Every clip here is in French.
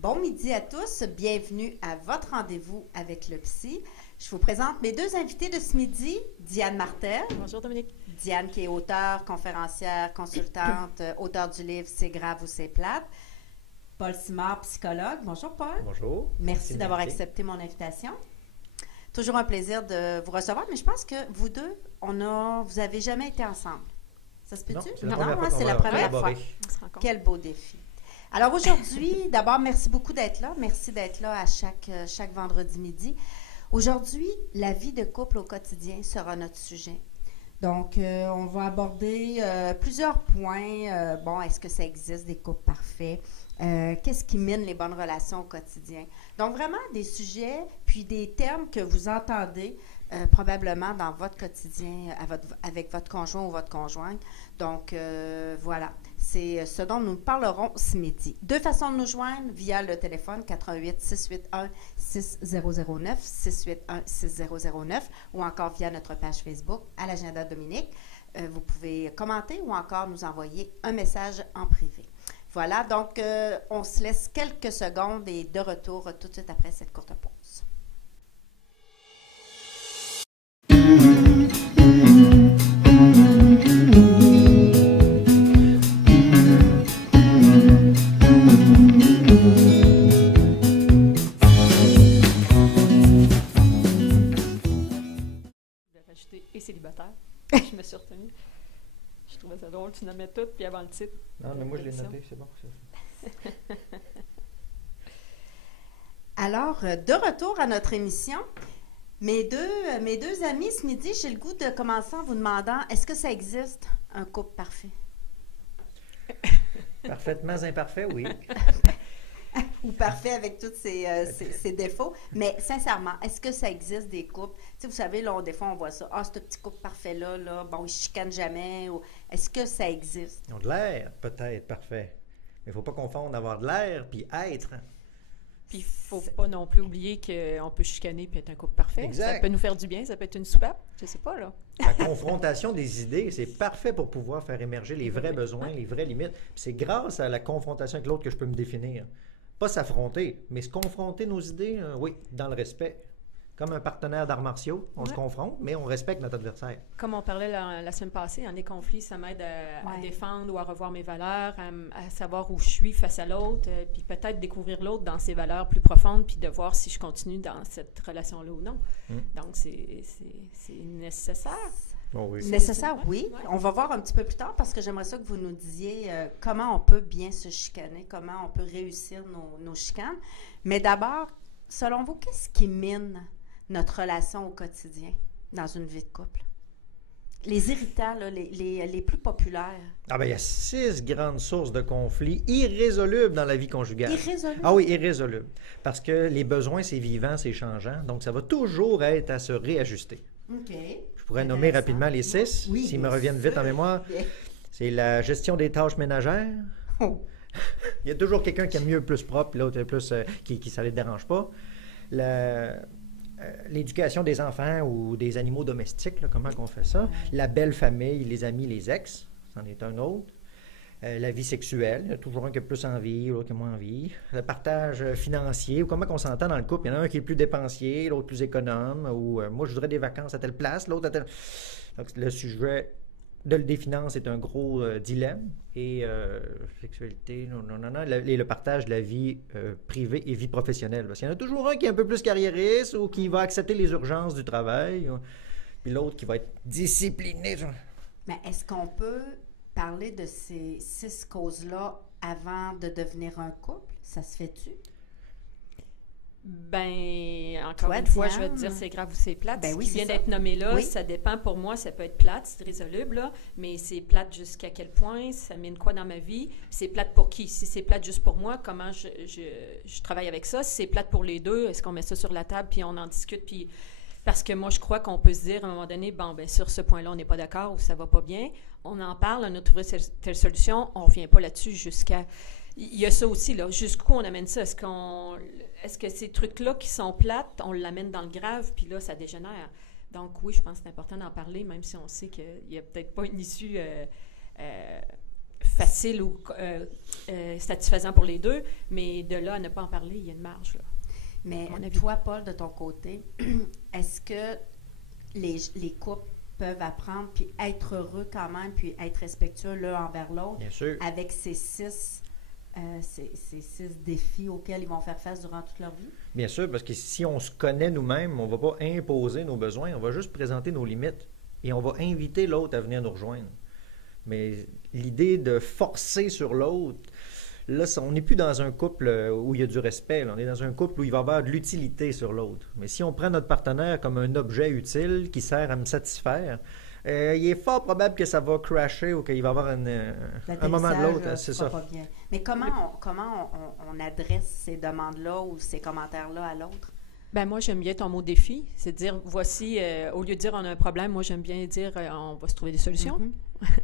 Bon midi à tous, bienvenue à votre rendez-vous avec le psy. Je vous présente mes deux invités de ce midi, Diane Martel. Bonjour Dominique. Diane qui est auteure, conférencière, consultante, auteure du livre C'est grave ou c'est plate. Paul Simard, psychologue. Bonjour Paul. Bonjour. Merci d'avoir accepté mon invitation. Toujours un plaisir de vous recevoir, mais je pense que vous deux, vous n'avez jamais été ensemble. Ça se peut-tu? Non, c'est la première fois. Quel beau défi. Alors aujourd'hui, d'abord, merci beaucoup d'être là. Merci d'être là à chaque vendredi midi. Aujourd'hui, la vie de couple au quotidien sera notre sujet. Donc, on va aborder plusieurs points. Est-ce que ça existe des couples parfaits? Qu'est-ce qui mine les bonnes relations au quotidien? Donc, vraiment des sujets, puis des termes que vous entendez probablement dans votre quotidien avec votre conjoint ou votre conjointe. Donc, voilà, c'est ce dont nous parlerons ce midi. Deux façons de nous joindre via le téléphone 88 681 6009, 681 6009 ou encore via notre page Facebook à l'agenda Dominique. Vous pouvez commenter ou encore nous envoyer un message en privé. Voilà, donc on se laisse quelques secondes et de retour tout de suite après cette courte pause. Et célibataire. Je me suis retenue. Je trouvais ça drôle, tu nommais tout, puis avant le titre. Non, mais moi, je l'ai noté, c'est bon. Alors, de retour à notre émission, mes deux amis ce midi, j'ai le goût de commencer en vous demandant, est-ce que ça existe, un couple parfait? Parfaitement imparfait, oui. Ou parfait avec tous ses défauts. Mais sincèrement, est-ce que ça existe des couples? Tu sais, vous savez, là, des fois, on voit ça. Ah, ce petit couple parfait-là, bon, ils chicanent jamais. Ou... Est-ce que ça existe? Ils ont de l'air, peut-être, parfait. Mais il ne faut pas confondre avoir de l'air puis être. Puis il ne faut pas non plus oublier qu'on peut chicaner puis être un couple parfait. Exact. Ça peut nous faire du bien, ça peut être une soupape. Je ne sais pas, là. La confrontation des idées, c'est parfait pour pouvoir faire émerger les vrais besoins, les vraies limites. Puis c'est grâce à la confrontation avec l'autre que je peux me définir. Pas s'affronter, mais se confronter nos idées, oui, dans le respect. Comme un partenaire d'arts martiaux, on se confronte, mais on respecte notre adversaire. Comme on parlait la semaine passée, en des conflits, ça m'aide à défendre ou à revoir mes valeurs, à savoir où je suis face à l'autre, puis peut-être découvrir l'autre dans ses valeurs plus profondes, puis de voir si je continue dans cette relation-là ou non. Donc, c'est nécessaire. Oh oui. Nécessaire, oui. Ouais. On va voir un petit peu plus tard parce que j'aimerais ça que vous nous disiez comment on peut bien se chicaner, comment on peut réussir nos chicanes. Mais d'abord, selon vous, qu'est-ce qui mine notre relation au quotidien dans une vie de couple? Les irritants, là, les plus populaires. Ah ben il y a 6 grandes sources de conflits irrésolubles dans la vie conjugale. Irrésolubles? Ah oui, irrésolubles. Parce que les besoins, c'est vivant, c'est changeant. Donc, ça va toujours être à se réajuster. OK. Je pourrais nommer rapidement les 6, oui, s'ils me reviennent vite en mémoire. C'est la gestion des tâches ménagères. Oh. Il y a toujours quelqu'un qui aime mieux plus propre, puis l'autre plus qui ça ne les dérange pas. L'éducation des enfants ou des animaux domestiques, là, comment on fait ça. La belle famille, les amis, les ex, c'en est un autre. La vie sexuelle, il y a toujours un qui a plus envie, l'autre qui a moins envie. Le partage financier, ou comment on s'entend dans le couple. Il y en a un qui est plus dépensier, l'autre plus économe, ou moi je voudrais des vacances à telle place, l'autre à telle... Donc le sujet des finances est un gros dilemme. Et sexualité, et le partage de la vie privée et vie professionnelle. Parce qu'il y en a toujours un qui est un peu plus carriériste ou qui va accepter les urgences du travail, puis l'autre qui va être discipliné. Mais est-ce qu'on peut parler de ces 6 causes-là avant de devenir un couple? Ça se fait-tu? Ben, encore une fois, je vais te dire c'est grave ou c'est plate. Ben ce oui, qui vient ça. d'être nommé là, ça dépend pour moi, ça peut être plate, c'est résoluble, là, mais c'est plate jusqu'à quel point, ça mène quoi dans ma vie, c'est plate pour qui? Si c'est plate juste pour moi, comment je travaille avec ça? Si c'est plate pour les deux, est-ce qu'on met ça sur la table puis on en discute? Puis parce que moi, je crois qu'on peut se dire à un moment donné, bon, ben sur ce point-là, on n'est pas d'accord ou ça va pas bien, on en parle, on a trouvé telle solution, on revient pas là-dessus jusqu'à... Il y a ça aussi, là. Jusqu'où on amène ça? Est-ce que ces trucs-là qui sont plates, on l'amène dans le grave, puis là, ça dégénère? Donc, oui, je pense que c'est important d'en parler, même si on sait qu'il n'y a peut-être pas une issue facile ou satisfaisant pour les deux, mais de là à ne pas en parler, il y a une marge, là. Mais toi, Paul, de ton côté, est-ce que les couples peuvent apprendre puis être heureux quand même puis être respectueux l'un envers l'autre avec ces six défis auxquels ils vont faire face durant toute leur vie? Bien sûr, parce que si on se connaît nous-mêmes, on ne va pas imposer nos besoins, on va juste présenter nos limites et on va inviter l'autre à venir nous rejoindre. Mais l'idée de forcer sur l'autre, là, on n'est plus dans un couple où il y a du respect. Là. On est dans un couple où il va y avoir de l'utilité sur l'autre. Mais si on prend notre partenaire comme un objet utile qui sert à me satisfaire, il est fort probable que ça va crasher ou qu'il va y avoir un moment de l'autre. C'est ça. Pas bien. Mais comment on adresse ces demandes-là ou ces commentaires-là à l'autre? Ben moi, j'aime bien ton mot défi. C'est de dire, voici, au lieu de dire on a un problème, moi, j'aime bien dire on va se trouver des solutions. Mm-hmm.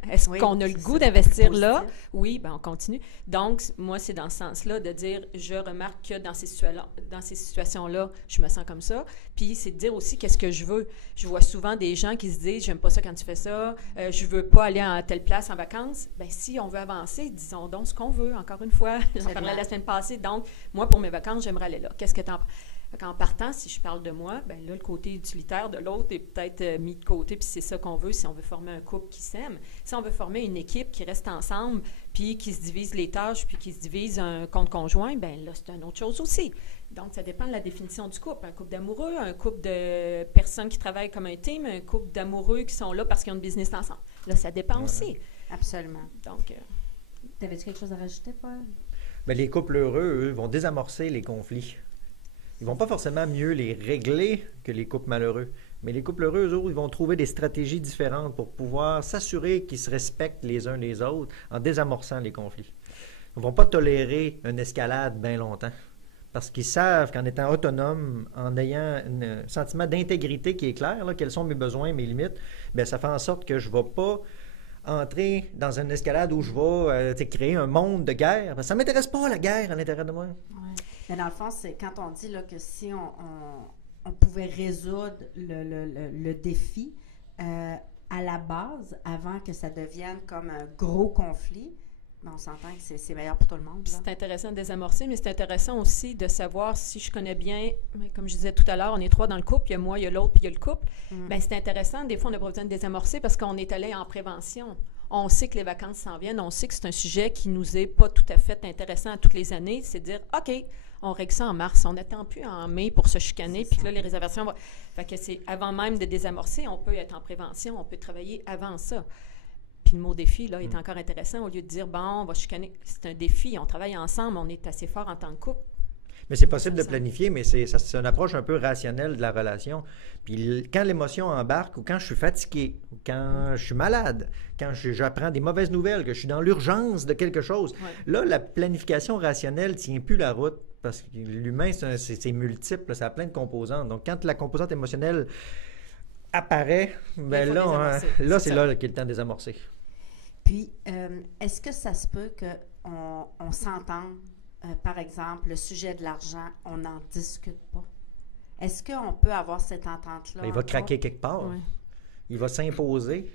Est-ce qu'on a le goût d'investir là? Oui, ben on continue. Donc, moi, c'est dans ce sens-là de dire, je remarque que dans ces situations-là, je me sens comme ça. Puis, c'est de dire aussi qu'est-ce que je veux. Je vois souvent des gens qui se disent, j'aime pas ça quand tu fais ça, je veux pas aller à telle place en vacances. Ben si on veut avancer, disons donc ce qu'on veut. Encore une fois, j'en parlais la semaine passée. Donc, moi, pour mes vacances, j'aimerais aller là. Qu'est-ce que t'en penses? En partant, si je parle de moi, ben là, le côté utilitaire de l'autre est peut-être mis de côté, puis c'est ça qu'on veut si on veut former un couple qui s'aime. Si on veut former une équipe qui reste ensemble, puis qui se divise les tâches, puis qui se divise un compte conjoint, ben là, c'est une autre chose aussi. Donc, ça dépend de la définition du couple. Un couple d'amoureux, un couple de personnes qui travaillent comme un team, un couple d'amoureux qui sont là parce qu'ils ont une business ensemble. Là, ça dépend aussi. Absolument. Donc, t'avais-tu quelque chose à rajouter, Paul? Bien, les couples heureux, eux, vont désamorcer les conflits. Ils ne vont pas forcément mieux les régler que les couples malheureux. Mais les couples heureux, eux, ils vont trouver des stratégies différentes pour pouvoir s'assurer qu'ils se respectent les uns les autres en désamorçant les conflits. Ils ne vont pas tolérer une escalade bien longtemps. Parce qu'ils savent qu'en étant autonomes, en ayant un sentiment d'intégrité qui est clair, là, quels sont mes besoins, mes limites, bien, ça fait en sorte que je ne vais pas entrer dans une escalade où je vais créer un monde de guerre. Parce que ça ne m'intéresse pas, la guerre, à l'intérieur de moi. Ouais. Mais dans le fond, c'est quand on dit là, que si on pouvait résoudre le défi à la base, avant que ça devienne comme un gros conflit, ben on s'entend que c'est meilleur pour tout le monde. C'est intéressant de désamorcer, mais c'est intéressant aussi de savoir si je connais bien, comme je disais tout à l'heure, on est trois dans le couple, il y a moi, il y a l'autre, puis il y a le couple. Bien, c'est intéressant, des fois, on n'a pas besoin de désamorcer parce qu'on est allé en prévention. On sait que les vacances s'en viennent, on sait que c'est un sujet qui nous est pas tout à fait intéressant à toutes les années, c'est de dire, OK, on règle ça en mars, on n'attend plus en mai pour se chicaner, puis là, les réservations... Fait que c'est avant même de désamorcer, on peut être en prévention, on peut travailler avant ça. Puis le mot défi, là, est encore intéressant. Au lieu de dire, bon, on va chicaner, c'est un défi, on travaille ensemble, on est assez fort en tant que couple. Mais c'est possible de planifier, mais c'est une approche un peu rationnelle de la relation. Puis quand l'émotion embarque, ou quand je suis fatigué, ou quand je suis malade, quand j'apprends des mauvaises nouvelles, que je suis dans l'urgence de quelque chose, là, la planification rationnelle ne tient plus la route. Parce que l'humain, c'est multiple, ça a plein de composantes. Donc, quand la composante émotionnelle apparaît, ben là, c'est là qu'il est le temps de désamorcer. Puis, est-ce que ça se peut qu'on s'entende, par exemple, le sujet de l'argent, on n'en discute pas? Est-ce qu'on peut avoir cette entente-là? Il va craquer quelque part. Oui. Il va s'imposer,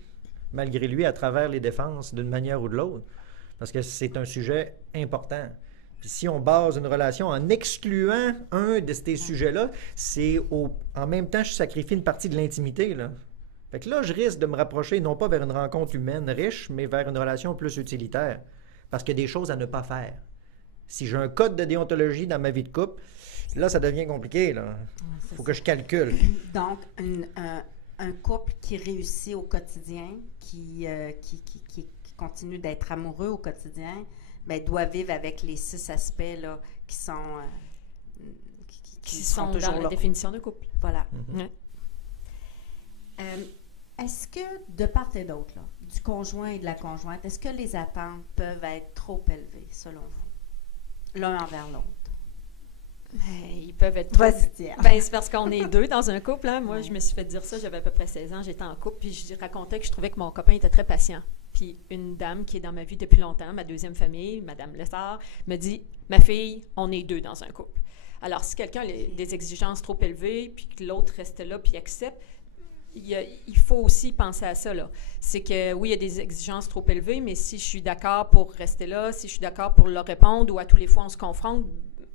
malgré lui, à travers les défenses, d'une manière ou de l'autre. Parce que c'est un sujet important. Puis si on base une relation en excluant un de ces sujets-là, en même temps, je sacrifie une partie de l'intimité, là. Fait que là, je risque de me rapprocher non pas vers une rencontre humaine riche, mais vers une relation plus utilitaire. Parce qu'il y a des choses à ne pas faire. Si j'ai un code de déontologie dans ma vie de couple, là, ça devient compliqué, là. Il faut que je calcule. Donc, un couple qui réussit au quotidien, qui continue d'être amoureux au quotidien, ben, doit vivre avec les 6 aspects là, qui sont toujours dans la définition de couple. Voilà. Est-ce que, de part et d'autre, là, du conjoint et de la conjointe, est-ce que les attentes peuvent être trop élevées, selon vous, l'un envers l'autre? Ben, ils peuvent être trop... c'est parce qu'on est deux dans un couple. Hein. Moi, je me suis fait dire ça, j'avais à peu près 16 ans, j'étais en couple, puis je racontais que je trouvais que mon copain était très patient. Puis une dame qui est dans ma vie depuis longtemps, ma deuxième famille, Madame Lessard, me dit « Ma fille, on est deux dans un couple. » Alors, si quelqu'un a des exigences trop élevées, puis que l'autre reste là, puis accepte, il faut aussi penser à ça, là. C'est que, oui, il y a des exigences trop élevées, mais si je suis d'accord pour rester là, si je suis d'accord pour leur répondre, ou à tous les fois on se confronte,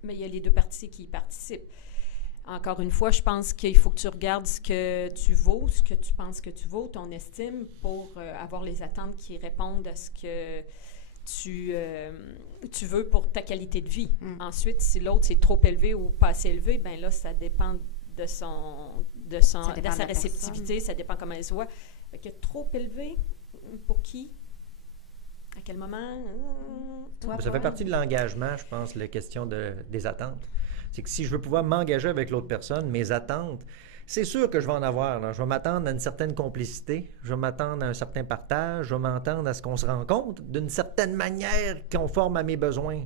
mais il y a les deux parties qui y participent. Encore une fois, je pense qu'il faut que tu regardes ce que tu vaux, ce que tu penses que tu vaux, ton estime, pour avoir les attentes qui répondent à ce que tu veux pour ta qualité de vie. Ensuite, si l'autre c'est trop élevé ou pas assez élevé, bien là, ça dépend de sa réceptivité, ça dépend comment elle se voit. Fait que trop élevé, pour qui? À quel moment? Ça fait partie de l'engagement, je pense, la question des attentes. C'est que si je veux pouvoir m'engager avec l'autre personne, mes attentes, c'est sûr que je vais en avoir. Là. Je vais m'attendre à une certaine complicité, je vais m'attendre à un certain partage, je vais m'attendre à ce qu'on se rencontre d'une certaine manière conforme à mes besoins.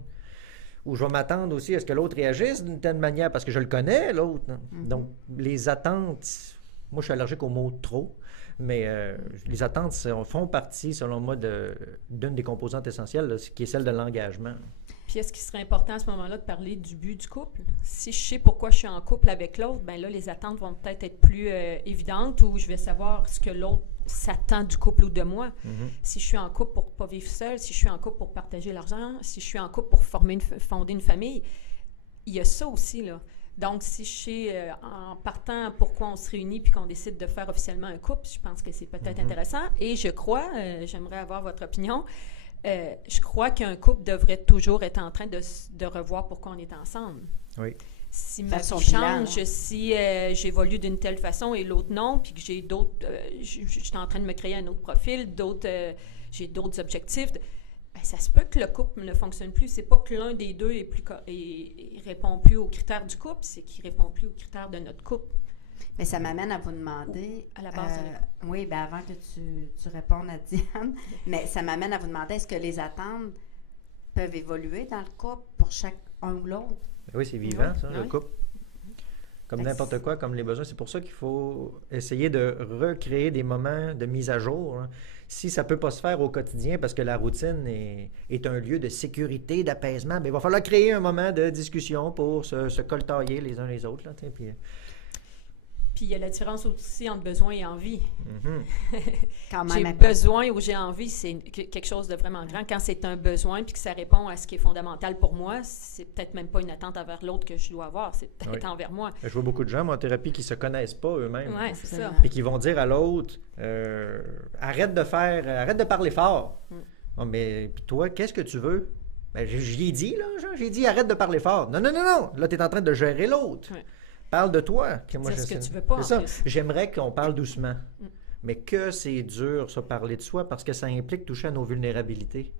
Ou je vais m'attendre aussi à ce que l'autre réagisse d'une telle manière parce que je le connais, l'autre. Donc, les attentes, moi je suis allergique au mot « trop », mais les attentes font partie, selon moi, d'une des composantes essentielles, là, qui est celle de l'engagement. Puis est-ce qu'il serait important à ce moment-là de parler du but du couple? Si je sais pourquoi je suis en couple avec l'autre, bien là, les attentes vont peut-être être plus évidentes, ou je vais savoir ce que l'autre s'attend du couple ou de moi. Si je suis en couple pour ne pas vivre seul, si je suis en couple pour partager l'argent, si je suis en couple pour fonder une famille, il y a ça aussi, là. Donc, si je sais en partant pourquoi on se réunit puis qu'on décide de faire officiellement un couple, je pense que c'est peut-être intéressant. Et je crois, j'aimerais avoir votre opinion, je crois qu'un couple devrait toujours être en train de revoir pourquoi on est ensemble. Oui. Si ma vie change, si j'évolue d'une telle façon et l'autre non, puis que j'ai d'autres... je suis en train de me créer un autre profil, j'ai d'autres objectifs... Bien, ça se peut que le couple ne fonctionne plus. C'est pas que l'un des deux répond plus aux critères du couple, c'est qu'il répond plus aux critères de notre couple. Mais ça m'amène à vous demander... À la base oui, bien avant que tu répondes à Diane, mais ça m'amène à vous demander, est-ce que les attentes peuvent évoluer dans le couple pour chaque un ou l'autre? Oui, c'est vivant, ça, le couple. Comme n'importe quoi, comme les besoins. C'est pour ça qu'il faut essayer de recréer des moments de mise à jour. Hein. Si ça ne peut pas se faire au quotidien parce que la routine est un lieu de sécurité, d'apaisement, bien, il va falloir créer un moment de discussion pour se coltailler les uns les autres. Là, Puis il y a la différence aussi entre besoin et envie. Quand même j'ai besoin ou j'ai envie, c'est quelque chose de vraiment grand. Quand c'est un besoin puis que ça répond à ce qui est fondamental pour moi, c'est peut-être même pas une attente envers l'autre que je dois avoir, c'est peut-être envers moi. Je vois beaucoup de gens, moi, en thérapie, qui ne se connaissent pas eux-mêmes. Oui, c'est ça. Et qui vont dire à l'autre, arrête de parler fort. Oh, mais puis toi, qu'est-ce que tu veux? Ben, j'y ai dit, là, j'ai dit arrête de parler fort. Non, là, tu es en train de gérer l'autre. Parle de toi. Moi, c'est ce que tu veux pas. C'est ça. J'aimerais qu'on parle doucement. Mais que c'est dur, ça, parler de soi, parce que ça implique toucher à nos vulnérabilités.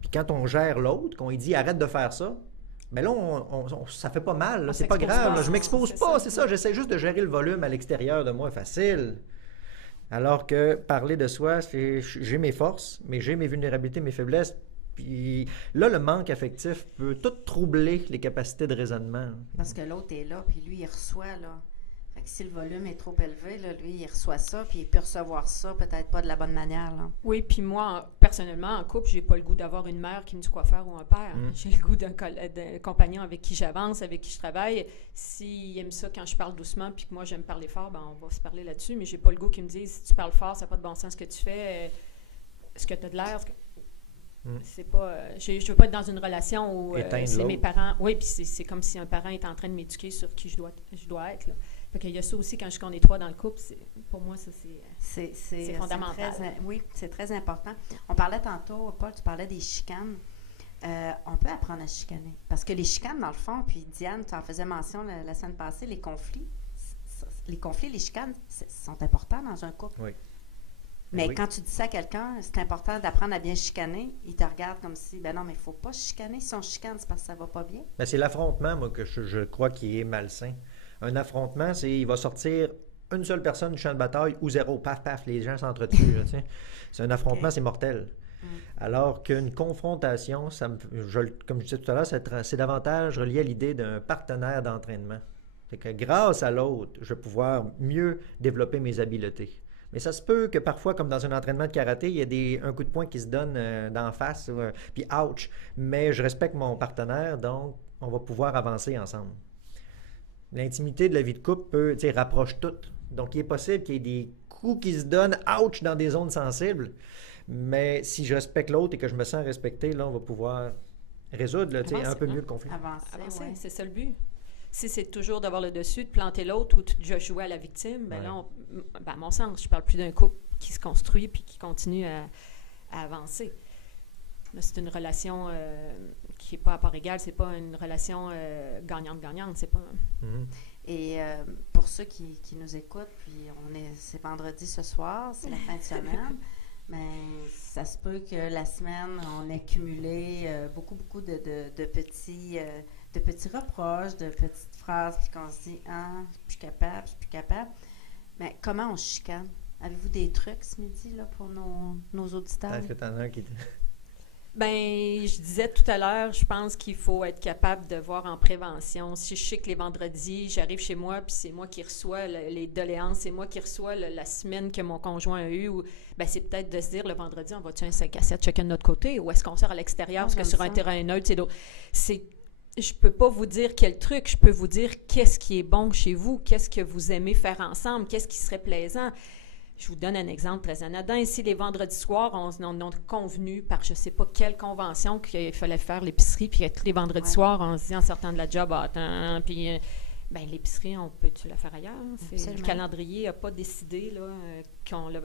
Puis quand on gère l'autre, qu'on lui dit arrête de faire ça, bien là, ça fait pas mal. Là, c'est pas grave. Là, je m'expose pas. C'est ça. J'essaie juste de gérer le volume à l'extérieur de moi. Facile. Alors que parler de soi, j'ai mes forces, mais j'ai mes vulnérabilités, mes faiblesses. Puis là, le manque affectif peut tout troubler les capacités de raisonnement. Parce que l'autre est là, puis lui, il reçoit, là. Fait que si le volume est trop élevé, là, lui, il reçoit ça, puis il peut recevoir ça, peut-être pas de la bonne manière, là. Oui, puis moi, personnellement, en couple, j'ai pas le goût d'avoir une mère qui me dit quoi faire ou un père. J'ai le goût d'un compagnon avec qui j'avance, avec qui je travaille. S'il aime ça quand je parle doucement, puis que moi, j'aime parler fort, ben on va se parler là-dessus, mais j'ai pas le goût qu'il me dise si tu parles fort, ça n'a pas de bon sens ce que tu fais, est-ce que tu as de l'air, c'est pas... je veux pas être dans une relation où c'est mes parents... Oui, puis c'est comme si un parent est en train de m'éduquer sur qui je dois être, là. Fait qu'il y a ça aussi, quand on est trois dans le couple, pour moi, ça, c'est fondamental. Oui, c'est très important. On parlait tantôt, Paul, tu parlais des chicanes. On peut apprendre à chicaner. Parce que les chicanes, dans le fond, puis Diane, tu en faisais mention la semaine passée, les conflits, les chicanes, sont importants dans un couple. Oui. Mais quand tu dis ça à quelqu'un, c'est important d'apprendre à bien chicaner. Il te regarde comme si, ben non, mais il ne faut pas chicaner. Si on chicane, c'est parce que ça ne va pas bien. Ben, c'est l'affrontement, moi, que je crois qui est malsain. Un affrontement, il va sortir une seule personne du champ de bataille ou zéro, paf, paf, les gens s'entretuent. C'est un affrontement, c'est mortel. Alors qu'une confrontation, comme je disais tout à l'heure, c'est davantage relié à l'idée d'un partenaire d'entraînement. C'est que grâce à l'autre, je vais pouvoir mieux développer mes habiletés. Mais ça se peut que parfois, comme dans un entraînement de karaté, il y a un coup de poing qui se donne d'en face, puis ouch! Mais je respecte mon partenaire, donc on va pouvoir avancer ensemble. L'intimité de la vie de couple rapproche tout. Donc, il est possible qu'il y ait des coups qui se donnent, ouch, dans des zones sensibles. Mais si je respecte l'autre et que je me sens respecté, là, on va pouvoir résoudre là, un peu mieux le conflit. Avancer, ouais. c'est ça le but. Si c'est toujours d'avoir le dessus, de planter l'autre ou de jouer à la victime, ben là, à mon sens, je parle plus d'un couple qui se construit puis qui continue à avancer. Là, c'est une relation qui n'est pas à part égale, c'est pas une relation gagnante-gagnante, c'est pas... Et pour ceux qui nous écoutent, puis c'est vendredi ce soir, c'est la fin de semaine, mais ça se peut que la semaine, on ait cumulé beaucoup de petits reproches, de petites phrases, puis qu'on se dit « Ah, je suis plus capable ». Mais comment on se chicane? Avez-vous des trucs ce midi là, pour nos auditeurs? Est-ce que tu en as un qui... Ben, je disais tout à l'heure, je pense qu'il faut être capable de voir en prévention. Si je sais que les vendredis, j'arrive chez moi, puis c'est moi qui reçois les doléances, c'est moi qui reçois la semaine que mon conjoint a eue, ou ben c'est peut-être de se dire le vendredi, on va-tu un 5 à 7 chacun de notre côté, ou est-ce qu'on sort à l'extérieur, parce que sur un terrain neutre, c'est d'autres. Je peux pas vous dire quel truc, je peux vous dire qu'est-ce qui est bon chez vous, qu'est-ce que vous aimez faire ensemble, qu'est-ce qui serait plaisant. Je vous donne un exemple très anodin. Ici, les vendredis soirs, on a convenu par je ne sais pas quelle convention qu'il fallait faire l'épicerie, puis tous les vendredis soirs, on se dit en sortant de la job, attends, puis ben, l'épicerie, on peut-tu la faire ailleurs? Le calendrier n'a pas décidé là, qu'on l'a...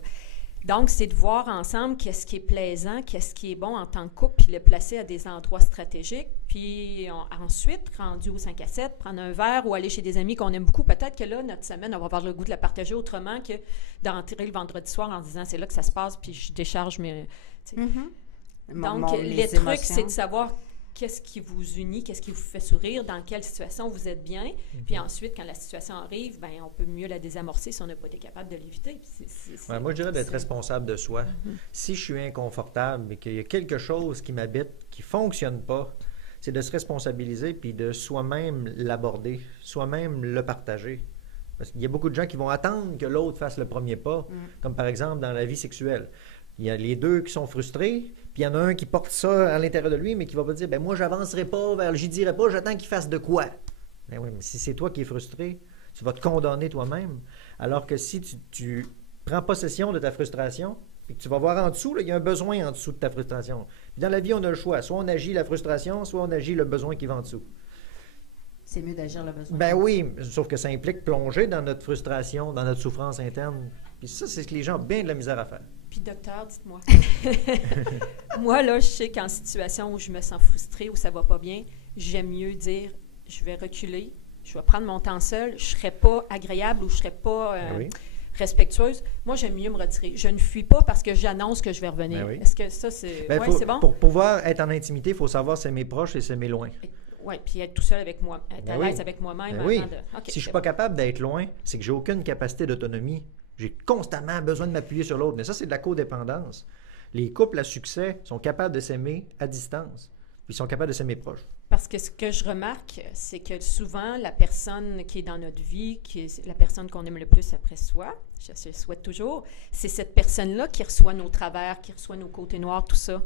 Donc, c'est de voir ensemble qu'est-ce qui est plaisant, qu'est-ce qui est bon en tant que couple, puis le placer à des endroits stratégiques. Puis ensuite, rendu au 5 à 7, prendre un verre ou aller chez des amis qu'on aime beaucoup. Peut-être que là, notre semaine, on va avoir le goût de la partager autrement que d'entrer le vendredi soir en disant c'est là que ça se passe, puis je décharge mes... Donc, les trucs, c'est de savoir qu'est-ce qui vous unit, qu'est-ce qui vous fait sourire, dans quelle situation vous êtes bien. Puis ensuite, quand la situation arrive, ben on peut mieux la désamorcer si on n'a pas été capable de l'éviter. Moi, je dirais d'être responsable de soi. Si je suis inconfortable et qu'il y a quelque chose qui m'habite, qui ne fonctionne pas, c'est de se responsabiliser puis de soi-même l'aborder, soi-même le partager. Parce qu'il y a beaucoup de gens qui vont attendre que l'autre fasse le premier pas, comme par exemple dans la vie sexuelle. Il y a les deux qui sont frustrés, puis il y en a un qui porte ça à l'intérieur de lui, mais qui va pas dire « ben moi, j'avancerai pas, j'y dirai pas, j'attends qu'il fasse de quoi? » Ben oui, mais si c'est toi qui es frustré, tu vas te condamner toi-même. Alors que si tu prends possession de ta frustration, puis que tu vas voir en dessous, là, il y a un besoin en dessous de ta frustration. Puis dans la vie, on a le choix. Soit on agit la frustration, soit on agit le besoin qui va en dessous. C'est mieux d'agir le besoin. Ben oui, sauf que ça implique plonger dans notre frustration, dans notre souffrance interne. Puis ça, c'est ce que les gens ont bien de la misère à faire. Puis docteur, dites-moi. Moi, là, je sais qu'en situation où je me sens frustrée, où ça va pas bien, j'aime mieux dire, je vais reculer, je vais prendre mon temps seul, je serai pas agréable ou je serai pas respectueuse. Moi, j'aime mieux me retirer. Je ne fuis pas parce que j'annonce que je vais revenir. Ben oui. Est-ce que ça, c'est... Ben, c'est bon? Pour pouvoir être en intimité, il faut savoir s'aimer proche et s'aimer loin. Oui, puis être tout seul avec moi, être à l'aise avec moi-même. Oui. Okay, si je ne suis pas capable d'être loin, c'est que j'ai aucune capacité d'autonomie. J'ai constamment besoin de m'appuyer sur l'autre. Mais ça, c'est de la codépendance. Les couples à succès sont capables de s'aimer à distance. Puis ils sont capables de s'aimer proche. Parce que ce que je remarque, c'est que souvent, la personne qui est dans notre vie, qui est la personne qu'on aime le plus après soi, je le souhaite toujours, c'est cette personne-là qui reçoit nos travers, qui reçoit nos côtés noirs, tout ça.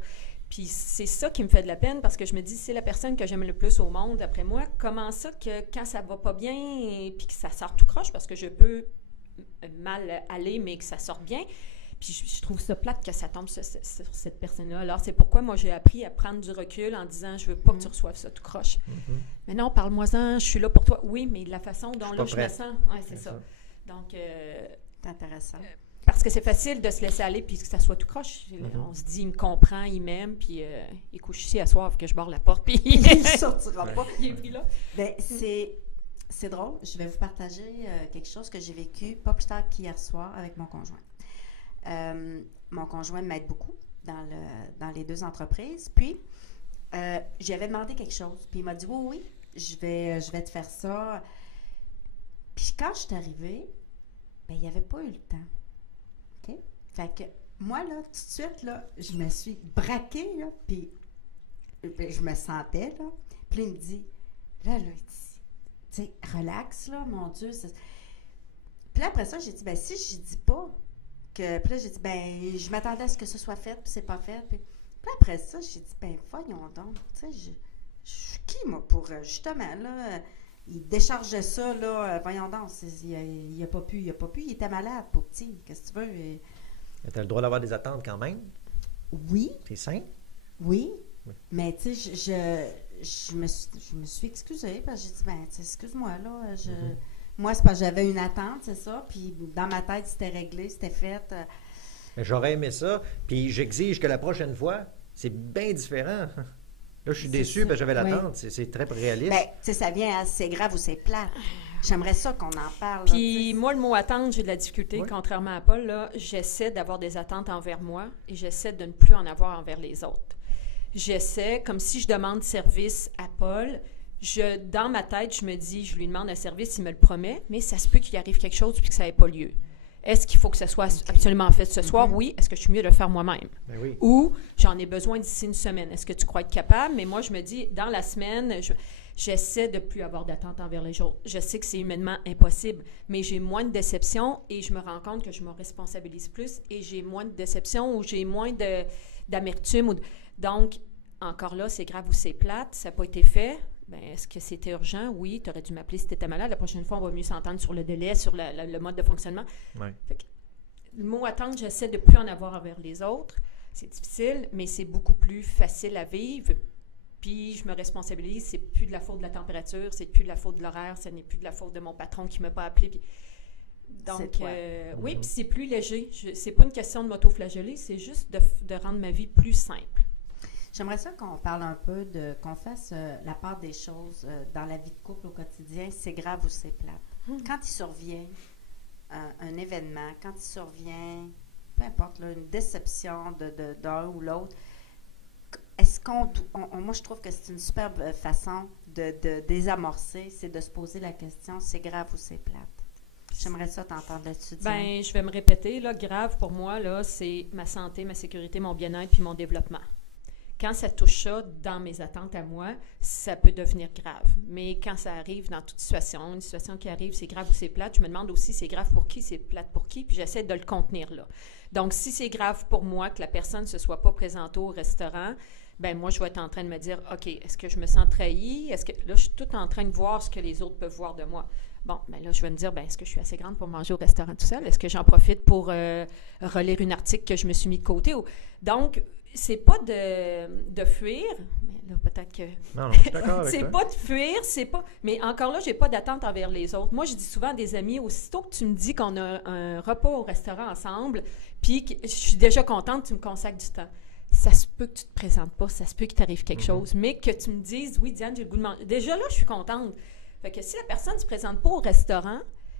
Puis c'est ça qui me fait de la peine parce que je me dis, c'est la personne que j'aime le plus au monde, d'après moi. Comment ça que quand ça va pas bien et puis que ça sort tout croche, parce que je peux mal aller, mais que ça sorte bien. Puis je trouve ça plate que ça tombe sur cette personne-là. Alors, c'est pourquoi moi, j'ai appris à prendre du recul en disant, je veux pas que tu reçoives ça tout croche. Mais non, parle-moi-en, je suis là pour toi. Oui, mais la façon dont là, je me sens, c'est ça. Donc, c'est intéressant. Parce que c'est facile de se laisser aller puis que ça soit tout croche. On se dit, il me comprend, il m'aime, puis il couche ici à soir, que je barre la porte, puis il ne sortira pas. Il est pris là. Bien, c'est drôle. Je vais vous partager quelque chose que j'ai vécu pas plus tard qu'hier soir avec mon conjoint. Mon conjoint m'aide beaucoup dans les deux entreprises. Puis, j'avais demandé quelque chose. Puis, il m'a dit, oui, je vais te faire ça. Puis, quand je suis arrivée, bien, il n'y avait pas eu le temps. OK? Fait que moi, là, tout de suite, là, je me suis braquée, là, puis je me sentais, là. Puis, il me dit, là, il dit, tu sais, relax, là, mon Dieu. Puis là, après ça, j'ai dit, ben si je dis pas que... Puis là, j'ai dit, ben je m'attendais à ce que ce soit fait, puis c'est pas fait. Puis après ça, j'ai dit, ben voyons donc, tu sais, je suis qui, moi, pour justement, là, il déchargeait ça, là, voyons donc, il a pas pu, il était malade, pauvre petit, qu'est-ce que tu veux? Tu as le droit d'avoir des attentes quand même. Oui. C'est sain. Oui. Mais tu sais, je me suis excusée, parce que j'ai dit, ben, excuse-moi, là, moi, c'est parce que j'avais une attente, c'est ça, puis dans ma tête, c'était réglé, c'était fait. Mais j'aurais aimé ça, puis j'exige que la prochaine fois, c'est bien différent. Là, je suis déçu parce que j'avais l'attente. C'est très réaliste. Ben, tu sais, ça vient à c'est grave ou c'est plat. J'aimerais ça qu'on en parle. Puis moi, le mot attente, j'ai de la difficulté, contrairement à Paul. Là, j'essaie d'avoir des attentes envers moi et j'essaie de ne plus en avoir envers les autres. J'essaie, comme si je demande service à Paul, dans ma tête, je me dis, je lui demande un service, il me le promet, mais ça se peut qu'il arrive quelque chose puis que ça n'ait pas lieu. Est-ce qu'il faut que ce soit absolument fait ce soir? Oui. Est-ce que je suis mieux de le faire moi-même? Ben oui. Ou j'en ai besoin d'ici une semaine. Est-ce que tu crois être capable? Mais moi, je me dis, dans la semaine, j'essaie de ne plus avoir d'attente envers les autres. Je sais que c'est humainement impossible, mais j'ai moins de déception et je me rends compte que je me responsabilise plus et j'ai moins de déception ou j'ai moins d'amertume. Donc, encore là, c'est grave ou c'est plate, ça n'a pas été fait. Bien, est-ce que c'était urgent? Oui, tu aurais dû m'appeler si tu étais malade. La prochaine fois, on va mieux s'entendre sur le délai, sur le mode de fonctionnement. Ouais. Le mot attente, j'essaie de ne plus en avoir envers les autres. C'est difficile, mais c'est beaucoup plus facile à vivre. Puis je me responsabilise, c'est plus de la faute de la température, c'est plus de la faute de l'horaire, ce n'est plus de la faute de mon patron qui ne m'a pas appelé. Puis... Donc, oui, puis c'est plus léger. C'est pas une question de m'auto-flageller, c'est juste de rendre ma vie plus simple. J'aimerais ça qu'on parle un peu qu'on fasse la part des choses dans la vie de couple au quotidien, c'est grave ou c'est plate. Quand il survient un événement, quand il survient, peu importe, là, une déception d'un ou l'autre, est-ce moi je trouve que c'est une superbe façon de désamorcer, c'est de se poser la question, c'est grave ou c'est plate? J'aimerais ça t'entendre là-dessus. Bien, je vais me répéter, là, grave pour moi, là, c'est ma santé, ma sécurité, mon bien-être puis mon développement. Quand ça touche ça dans mes attentes à moi, ça peut devenir grave. Mais quand ça arrive dans toute situation, une situation qui arrive, c'est grave ou c'est plate, je me demande aussi c'est grave pour qui, c'est plate pour qui, puis j'essaie de le contenir là. Donc, si c'est grave pour moi que la personne ne se soit pas présentée au restaurant, ben moi, je vais être en train de me dire, OK, est-ce que je me sens trahie? Est-ce que là, je suis tout en train de voir ce que les autres peuvent voir de moi. Bon, ben là, je vais me dire, ben est-ce que je suis assez grande pour manger au restaurant tout seul? Est-ce que j'en profite pour relire une article que je me suis mis de côté? Donc, c'est pas de fuir, mais là, peut-être que... Non, je suis d'accord avec c'est toi. pas de fuir, c'est pas... Mais encore là, j'ai pas d'attente envers les autres. Moi, je dis souvent à des amis, aussitôt que tu me dis qu'on a un repas au restaurant ensemble, puis que je suis déjà contente, tu me consacres du temps. Ça se peut que tu te présentes pas, ça se peut qu'il t'arrive quelque chose, mais que tu me dises, oui, Diane, j'ai le goût de manger. Déjà là, je suis contente. Fait que si la personne ne se présente pas au restaurant,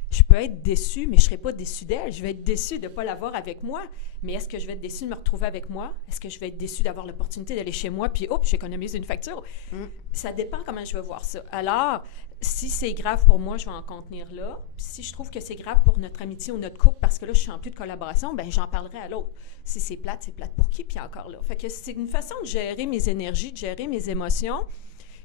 je peux être déçue, mais je ne serai pas déçue d'elle. Je vais être déçue de ne pas l'avoir avec moi. Mais est-ce que je vais être déçue de me retrouver avec moi? Est-ce que je vais être déçue d'avoir l'opportunité d'aller chez moi puis, hop, j'économise une facture? Ça dépend comment je vais voir ça. Alors, si c'est grave pour moi, je vais en contenir là. Puis si je trouve que c'est grave pour notre amitié ou notre couple, parce que là, je suis en plus de collaboration, bien, j'en parlerai à l'autre. Si c'est plate pour qui? Puis encore là. Fait que c'est une façon de gérer mes énergies, de gérer mes émotions,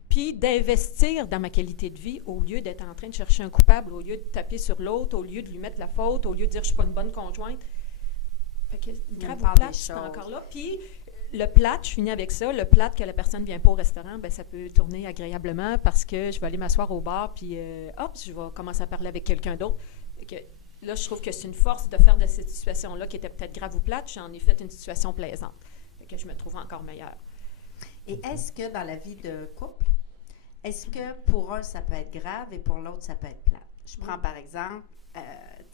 puis d'investir dans ma qualité de vie au lieu d'être en train de chercher un coupable, au lieu de taper sur l'autre, au lieu de lui mettre la faute, au lieu de dire « je ne suis pas une bonne conjointe ». Fait que grave ou plate, c'est encore là. Puis le plate, je finis avec ça, le plate que la personne ne vient pas au restaurant, bien, ça peut tourner agréablement parce que je vais aller m'asseoir au bar, puis hop, je vais commencer à parler avec quelqu'un d'autre. Là, je trouve que c'est une force de faire de cette situation-là qui était peut-être grave ou plate, j'en ai fait une situation plaisante. Fait que je me trouve encore meilleure. Et est-ce que dans la vie de couple, est-ce que pour un, ça peut être grave et pour l'autre, ça peut être plate? Je prends par exemple,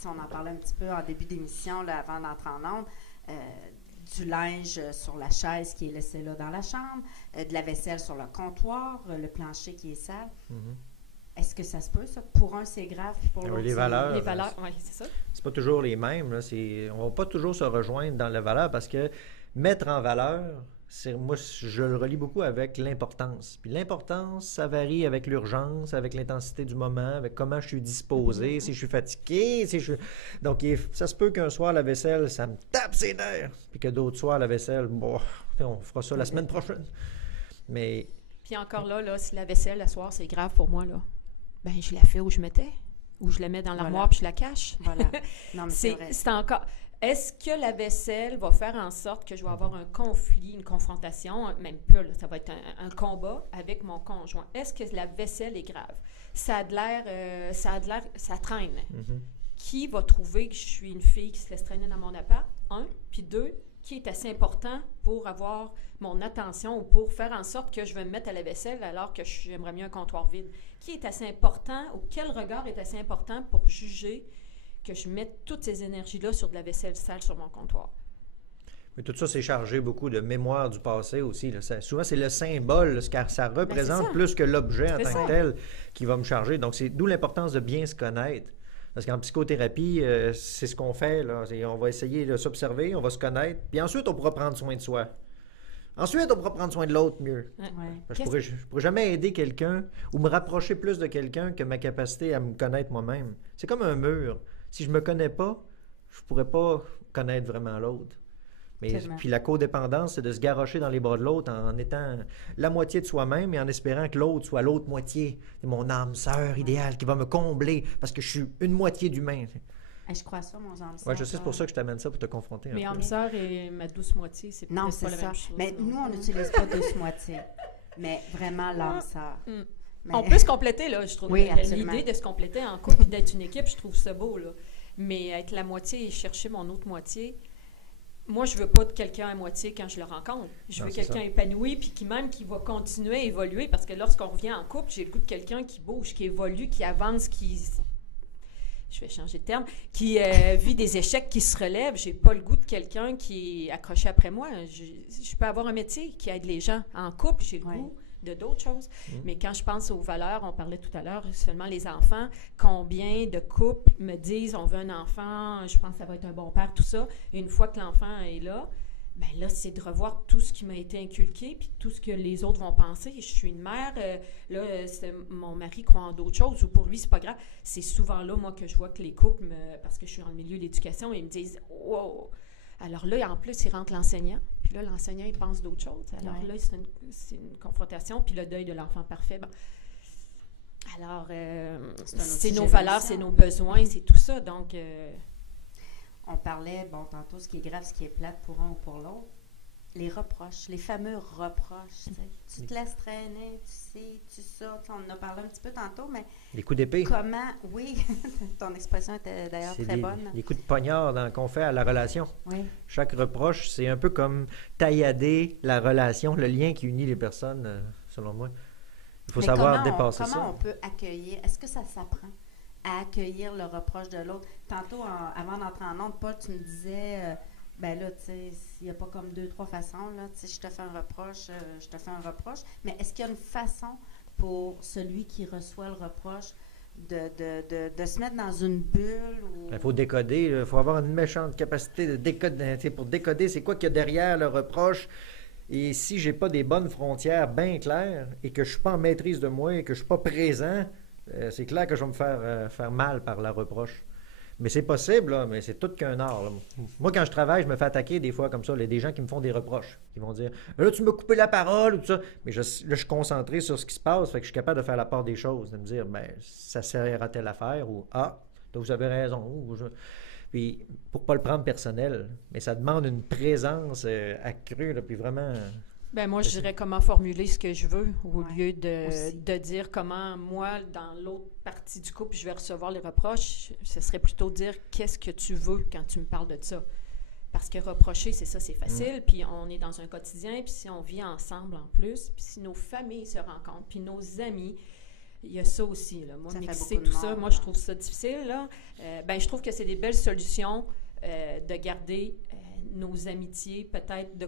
on en parlait un petit peu en début d'émission, là, avant d'entrer en ondes, du linge sur la chaise qui est laissé là dans la chambre, de la vaisselle sur le comptoir, le plancher qui est sale. Est-ce que ça se peut, ça? Pour un, c'est grave, puis pour l'autre, les valeurs. Les valeurs, oui, c'est ça. C'est pas toujours les mêmes. Là. On va pas toujours se rejoindre dans la valeur parce que mettre en valeur, moi, je le relie beaucoup avec l'importance. Puis l'importance, ça varie avec l'urgence, avec l'intensité du moment, avec comment je suis disposé, si je suis fatigué, Donc, ça se peut qu'un soir, la vaisselle, ça me tape ses nerfs, puis que d'autres soirs, la vaisselle, bon, on fera ça la semaine prochaine. Mais... Puis encore là, si la vaisselle, le soir, c'est grave pour moi, là, ben je la fais où je mettais, ou je la mets dans l'armoire, puis je la cache. Voilà. Non, mais c'est vrai. C'est encore... Est-ce que la vaisselle va faire en sorte que je vais avoir un conflit, une confrontation, même pas, là, ça va être un combat avec mon conjoint? Est-ce que la vaisselle est grave? ça a de l'air, ça traîne. Mhm. Qui va trouver que je suis une fille qui se laisse traîner dans mon appart? Un. Puis deux, qui est assez important pour avoir mon attention ou pour faire en sorte que je vais me mettre à la vaisselle alors que j'aimerais mieux un comptoir vide? Qui est assez important ou quel regard est assez important pour juger que je mette toutes ces énergies-là sur de la vaisselle sale sur mon comptoir? Mais tout ça, c'est chargé beaucoup de mémoire du passé aussi. Là. Souvent, c'est le symbole, ce que ça représente plus que l'objet en tant que tel qui va me charger. Donc, c'est d'où l'importance de bien se connaître. Parce qu'en psychothérapie, c'est ce qu'on fait. Là. On va essayer de s'observer, on va se connaître, puis ensuite, on pourra prendre soin de soi. Ensuite, on pourra prendre soin de l'autre mieux. Ouais. Je ne pourrais jamais aider quelqu'un ou me rapprocher plus de quelqu'un que ma capacité à me connaître moi-même. C'est comme un mur. Si je ne me connais pas, je ne pourrais pas connaître vraiment l'autre. Puis la codépendance, c'est de se garrocher dans les bras de l'autre en étant la moitié de soi-même et en espérant que l'autre soit l'autre moitié. C'est mon âme sœur idéale qui va me combler parce que je suis une moitié d'humain. Je crois ça, mon âme sœur. Oui, je sais, c'est pour ça que je t'amène ça, pour te confronter. Mais âme sœur et ma douce moitié, c'est pas la même chose. Mais nous, on n'utilise pas douce moitié. Mais vraiment l'âme sœur. Mais... On peut se compléter, là, je trouve. Oui, l'idée de se compléter en couple et d'être une équipe, je trouve ça beau, là. Mais être la moitié et chercher mon autre moitié... Moi, je veux pas de quelqu'un à moitié quand je le rencontre. Je veux quelqu'un épanoui, puis qui va continuer à évoluer, parce que lorsqu'on revient en couple, j'ai le goût de quelqu'un qui bouge, qui évolue, qui avance, je vais changer de terme, qui vit des échecs, qui se relève. J'ai pas le goût de quelqu'un qui est accroché après moi. Je peux avoir un métier qui aide les gens. En couple, j'ai le goût de d'autres choses. Mais quand je pense aux valeurs, on parlait tout à l'heure, seulement les enfants, combien de couples me disent on veut un enfant, je pense que ça va être un bon père, tout ça. Et une fois que l'enfant est là, bien là, c'est de revoir tout ce qui m'a été inculqué, puis tout ce que les autres vont penser. Je suis une mère, mon mari croit en d'autres choses, ou pour lui, c'est pas grave. C'est souvent là, moi, que je vois que les couples, parce que je suis dans le milieu de l'éducation, ils me disent « Wow! » Alors là, en plus, il rentre l'enseignant. Puis là, l'enseignant, il pense d'autres choses. Alors là, c'est une confrontation. Puis le deuil de l'enfant parfait. Bon. Alors, c'est nos valeurs, c'est nos besoins, c'est tout ça. Donc, on parlait, tantôt, ce qui est grave, ce qui est plate pour un ou pour l'autre. Les reproches, les fameux reproches. Tu te laisses traîner, tu ça. On en a parlé un petit peu tantôt, mais... Les coups d'épée. Comment... Oui, ton expression était d'ailleurs très bonne. Les coups de poignard qu'on fait à la relation. Oui. Chaque reproche, c'est un peu comme taillader la relation, le lien qui unit les personnes, selon moi. Il faut savoir dépasser ça. Comment on peut accueillir... Est-ce que ça s'apprend à accueillir le reproche de l'autre? Tantôt, avant d'entrer en ondes, Paul, tu me disais... ben là, tu sais, il n'y a pas comme 2-3 façons, là. Tu sais, je te fais un reproche, je te fais un reproche. Mais est-ce qu'il y a une façon pour celui qui reçoit le reproche de se mettre dans une bulle? Il faut décoder. Il faut avoir une méchante capacité de décoder. Pour décoder, c'est quoi qu'il y a derrière le reproche? Et si je n'ai pas des bonnes frontières bien claires et que je ne suis pas en maîtrise de moi et que je ne suis pas présent, c'est clair que je vais me faire mal par la reproche. Mais c'est possible, là, mais c'est tout qu'un art. Là. Moi, quand je travaille, je me fais attaquer des fois comme ça. Il y a des gens qui me font des reproches, qui vont dire « Là, tu m'as coupé la parole » ou tout ça. Mais là, je suis concentré sur ce qui se passe, fait que je suis capable de faire la part des choses, de me dire « Ben, ça sert à telle affaire » ou « Ah, vous avez raison » Puis, pour ne pas le prendre personnel, mais ça demande une présence accrue, là, puis vraiment... Ben moi, je dirais comment formuler ce que je veux au lieu de dire comment, moi, dans l'autre partie du couple, je vais recevoir les reproches. Ce serait plutôt dire qu'est-ce que tu veux quand tu me parles de ça. Parce que reprocher, c'est ça, c'est facile. Puis on est dans un quotidien, puis si on vit ensemble en plus, puis si nos familles se rencontrent, puis nos amis, il y a ça aussi. Là. Moi, mixer tout ça, moi, je trouve ça difficile. Là. Ben, je trouve que c'est des belles solutions de garder nos amitiés, peut-être de...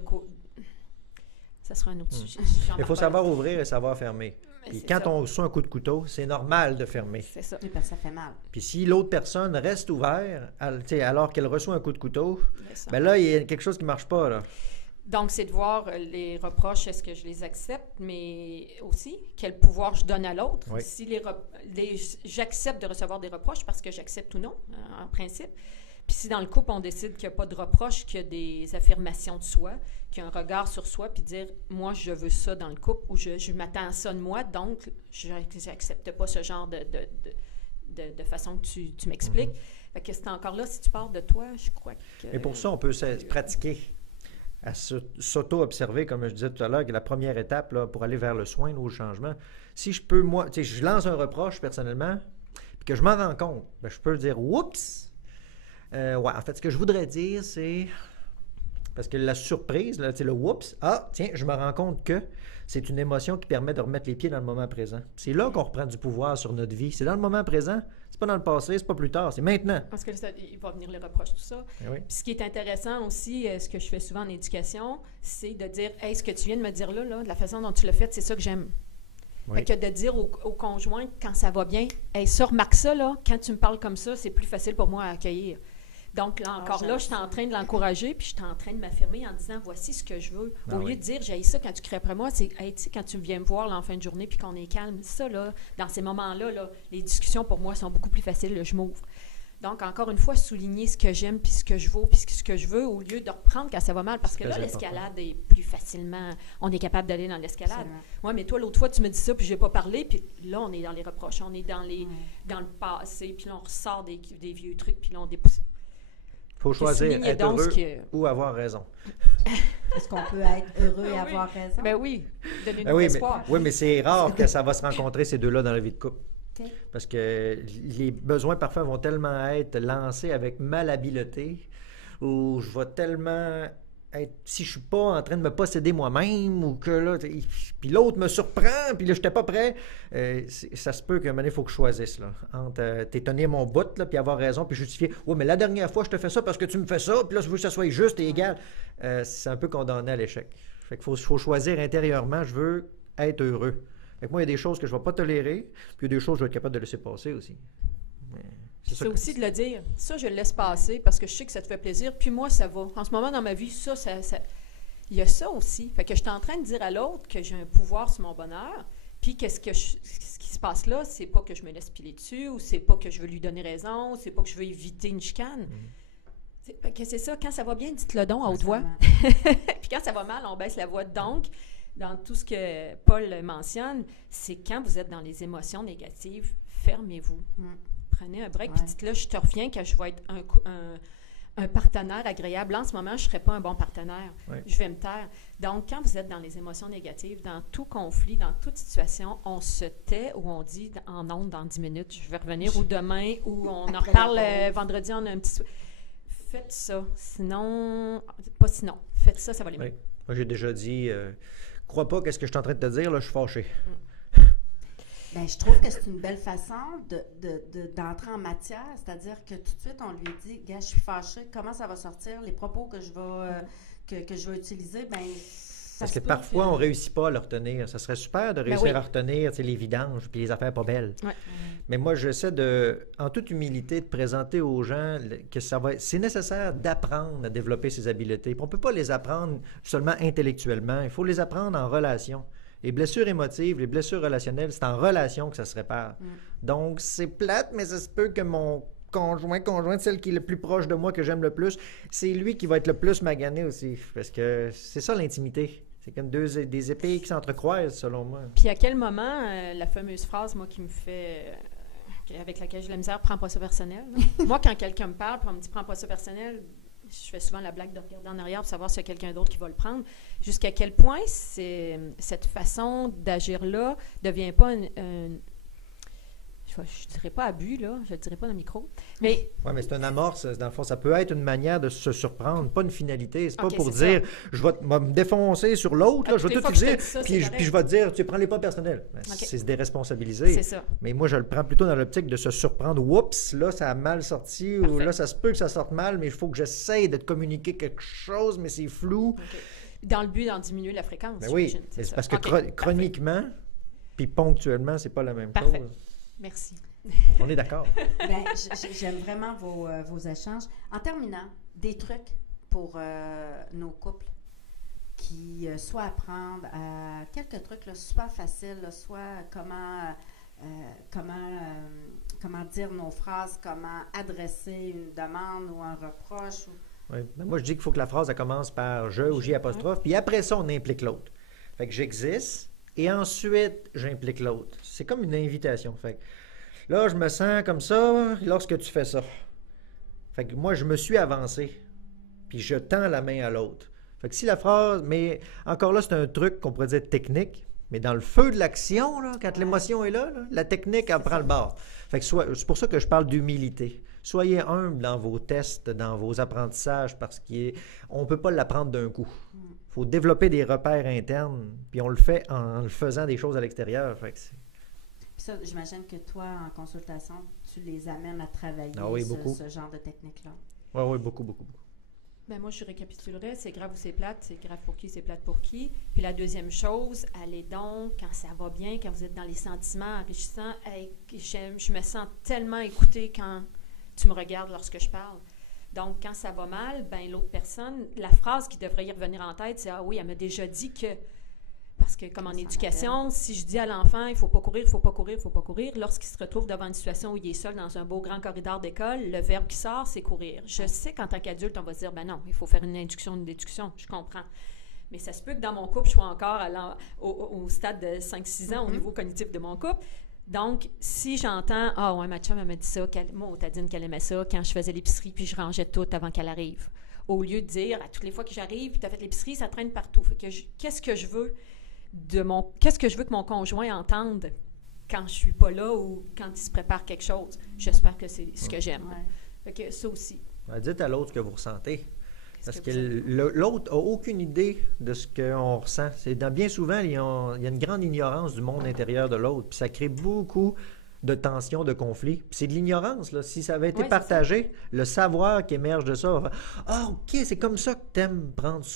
Ça sera un autre sujet. Il faut savoir ouvrir et savoir fermer. Puis quand on reçoit un coup de couteau, c'est normal de fermer. C'est ça. Oui, parce que ça fait mal. Puis si l'autre personne reste ouverte, alors qu'elle reçoit un coup de couteau, bien là, il y a quelque chose qui ne marche pas. Là. Donc, c'est de voir les reproches, est-ce que je les accepte, mais aussi, quel pouvoir je donne à l'autre. Oui. Si j'accepte de recevoir des reproches parce que j'accepte ou non, en principe. Puis si dans le couple, on décide qu'il n'y a pas de reproches, qu'il y a des affirmations de soi, qu'il y a un regard sur soi, puis dire « moi, je veux ça dans le couple » ou « je m'attends à ça de moi, donc je n'accepte pas ce genre de façon que tu m'expliques. » Fait que c'est encore là, si tu parles de toi, je crois que... Et pour ça, on peut pratiquer. à s'auto-observer, comme je disais tout à l'heure, que la première étape là, pour aller vers le soin ou le changement. Si je peux, moi, tu sais, je lance un reproche personnellement, puis que je m'en rends compte, ben, je peux dire « Oups! Ouais, en fait, ce que je voudrais dire, c'est... » Parce que la surprise, là, le « Oups! » Ah, tiens, je me rends compte que c'est une émotion qui permet de remettre les pieds dans le moment présent. C'est là qu'on reprend du pouvoir sur notre vie. C'est dans le moment présent. C'est pas dans le passé, c'est pas plus tard, c'est maintenant. Parce que il va venir les reproches, tout ça. Oui. Puis ce qui est intéressant aussi, ce que je fais souvent en éducation, c'est de dire, hey, ce que tu viens de me dire là, de la façon dont tu l'as fait, c'est ça que j'aime. Oui. Fait que de dire au conjoint, quand ça va bien, hey, ça, remarque ça, là, quand tu me parles comme ça, c'est plus facile pour moi à accueillir. Donc, là, encore là, je suis en train de l'encourager, puis je suis en train de m'affirmer en disant, voici ce que je veux. Au lieu de dire, j'ai ça quand tu cries après moi, c'est, hey, tu sais, quand tu viens me voir là, en fin de journée, puis qu'on est calme, ça, là, dans ces moments-là, là, les discussions pour moi sont beaucoup plus faciles, là, je m'ouvre. Donc, encore une fois, souligner ce que j'aime, puis ce que je vaux, puis ce que je veux, au lieu de reprendre quand ça va mal, parce que là, l'escalade est plus facilement, on est capable d'aller dans l'escalade. Oui, mais toi, l'autre fois, tu me dis ça, puis je n'ai pas parlé, puis là, on est dans les reproches, on est dans le passé, puis là, on ressort des vieux trucs, puis là, on dépousse. Il faut choisir être heureux ou avoir raison. Est-ce qu'on peut être heureux et avoir raison? Ben oui, donner-nous l'espoir. Oui, mais c'est rare que ça va se rencontrer, ces deux-là, dans la vie de couple. Okay. Parce que les besoins, parfois, vont tellement être lancés avec malhabileté, ou je vais tellement être, si je ne suis pas en train de me posséder moi-même, ou que là, puis l'autre me surprend, puis là, je n'étais pas prêt, ça se peut qu'à un moment donné, il faut que je choisisse, là, entre t'étonner mon bout, là, puis avoir raison, puis justifier, « Oui, mais la dernière fois, je te fais ça parce que tu me fais ça, puis là, je veux que ça soit juste et égal. » C'est un peu condamné à l'échec. Fait qu'il faut choisir intérieurement, je veux être heureux. Fait que moi, il y a des choses que je ne vais pas tolérer, puis il y a des choses que je vais être capable de laisser passer aussi. C'est aussi de le dire. Ça, je le laisse passer parce que je sais que ça te fait plaisir. Puis moi, ça va. En ce moment, dans ma vie, ça il y a ça aussi. Fait que je suis en train de dire à l'autre que j'ai un pouvoir sur mon bonheur. Puis ce qui se passe là, c'est pas que je me laisse piler dessus, ou c'est pas que je veux lui donner raison, ou c'est pas que je veux éviter une chicane. C'est ça. Quand ça va bien, dites-le donc à haute voix. Puis quand ça va mal, on baisse la voix. Donc, dans tout ce que Paul mentionne, c'est quand vous êtes dans les émotions négatives, fermez-vous. Prenez un break, puis dites-le, je te reviens quand je vais être un partenaire agréable. En ce moment, je ne serai pas un bon partenaire. Oui. Je vais me taire. Donc, quand vous êtes dans les émotions négatives, dans tout conflit, dans toute situation, on se tait ou on dit en ondes dans 10 minutes, je vais revenir, ou demain, ou on en reparle vendredi, on a un petit... Faites ça. Sinon, pas sinon. Faites ça, ça va aller mieux. Oui. Moi, j'ai déjà dit, crois pas qu'est-ce que je suis en train de te dire, là, je suis fâché. Bien, je trouve que c'est une belle façon d'entrer en matière, c'est-à-dire que tout de suite, on lui dit, gars, je suis fâchée, comment ça va sortir, les propos que je vais utiliser, bien, parce que parfois, on ne réussit pas à le retenir. Ça serait super de réussir à retenir les vidanges puis les affaires pas belles. Ouais. Mais moi, j'essaie en toute humilité, de présenter aux gens que c'est nécessaire d'apprendre à développer ces habiletés. Puis on ne peut pas les apprendre seulement intellectuellement. Il faut les apprendre en relation. Les blessures émotives, les blessures relationnelles, c'est en relation que ça se répare. Donc, c'est plate, mais ça se peut que mon conjointe, celle qui est le plus proche de moi, que j'aime le plus, c'est lui qui va être le plus magané aussi. Parce que c'est ça l'intimité. C'est comme des épées qui s'entrecroisent, selon moi. Puis à quel moment, la fameuse phrase, moi, qui me fait... avec laquelle j'ai la misère, « prends pas ça personnel ». Moi, quand quelqu'un me parle, puis on me dit « prends pas ça personnel », je fais souvent la blague de regarder en arrière pour savoir s'il y a quelqu'un d'autre qui va le prendre. Jusqu'à quel point cette façon d'agir-là ne devient pas je ne dirais pas abus, là, je ne le dirais pas dans le micro. Mais oui, mais c'est une amorce, dans le fond. Ça peut être une manière de se surprendre, pas une finalité. C'est pas pour dire, je vais me défoncer sur l'autre, là, je vais tout dire, puis je vais te dire, tu ne prends les pas personnels. C'est se déresponsabiliser. C'est ça. Mais moi, je le prends plutôt dans l'optique de se surprendre. Oups, là, ça a mal sorti, ou là, ça se peut que ça sorte mal, mais il faut que j'essaye de te communiquer quelque chose, mais c'est flou. Dans le but d'en diminuer la fréquence. Ben oui, c'est parce que chroniquement, puis ponctuellement, c'est pas la même chose. Merci. On est d'accord. Bien, j'aime vraiment vos échanges. En terminant, des trucs pour nos couples qui soit apprendre quelques trucs là, super faciles, là, soit comment dire nos phrases, comment adresser une demande ou un reproche. Oui. Ben, moi, je dis qu'il faut que la phrase elle commence par « je » ou « j » apostrophe, puis après ça, on implique l'autre. Fait que j'existe, et ensuite, j'implique l'autre. C'est comme une invitation. Fait que là, je me sens comme ça lorsque tu fais ça. Fait que moi, je me suis avancé, puis je tends la main à l'autre. Fait que si la phrase, mais encore là, c'est un truc qu'on pourrait dire technique, mais dans le feu de l'action, là, quand l'émotion est là, la technique, elle prend le bord. Fait que c'est pour ça que je parle d'humilité. Soyez humble dans vos tests, dans vos apprentissages, parce qu'on ne peut pas l'apprendre d'un coup. Il faut développer des repères internes, puis on le fait en le faisant des choses à l'extérieur. Fait que puis ça, j'imagine que toi, en consultation, tu les amènes à travailler ce genre de technique-là. Oui, beaucoup. Ben moi, je récapitulerais, c'est grave ou c'est plate, c'est grave pour qui, c'est plate pour qui. Puis la deuxième chose, allez donc, quand ça va bien, quand vous êtes dans les sentiments enrichissants, hey, je me sens tellement écoutée quand tu me regardes lorsque je parle. Donc, quand ça va mal, ben l'autre personne, la phrase qui devrait y revenir en tête, c'est « Ah oui, elle m'a déjà dit que… » Parce que comme en éducation, si je dis à l'enfant « Il ne faut pas courir, il ne faut pas courir, il ne faut pas courir », lorsqu'il se retrouve devant une situation où il est seul dans un beau grand corridor d'école, le verbe qui sort, c'est courir. Je sais qu'en tant qu'adulte, on va se dire « Ben non, il faut faire une induction, une déduction. » Je comprends. Mais ça se peut que dans mon couple, je sois encore au stade de 5-6 ans au niveau cognitif de mon couple. Donc, si j'entends « Ah ouais, ma chum, elle m'a dit ça, moi, t'as dit qu'elle aimait ça quand je faisais l'épicerie puis je rangeais tout avant qu'elle arrive. » Au lieu de dire « À toutes les fois que j'arrive puis t'as fait l'épicerie, ça traîne partout. » Fait que qu'est-ce que je veux que mon conjoint entende quand je suis pas là ou quand il se prépare quelque chose? J'espère que c'est ce que j'aime. Fait que ça aussi. Dites à l'autre ce que vous ressentez. Parce que l'autre n'a aucune idée de ce qu'on ressent. Bien souvent, il y a une grande ignorance du monde intérieur de l'autre. Puis ça crée beaucoup de tensions, de conflits. Puis c'est de l'ignorance, là. Si ça avait été partagé, le savoir qui émerge de ça va faire « Ah, OK, c'est comme ça que tu aimes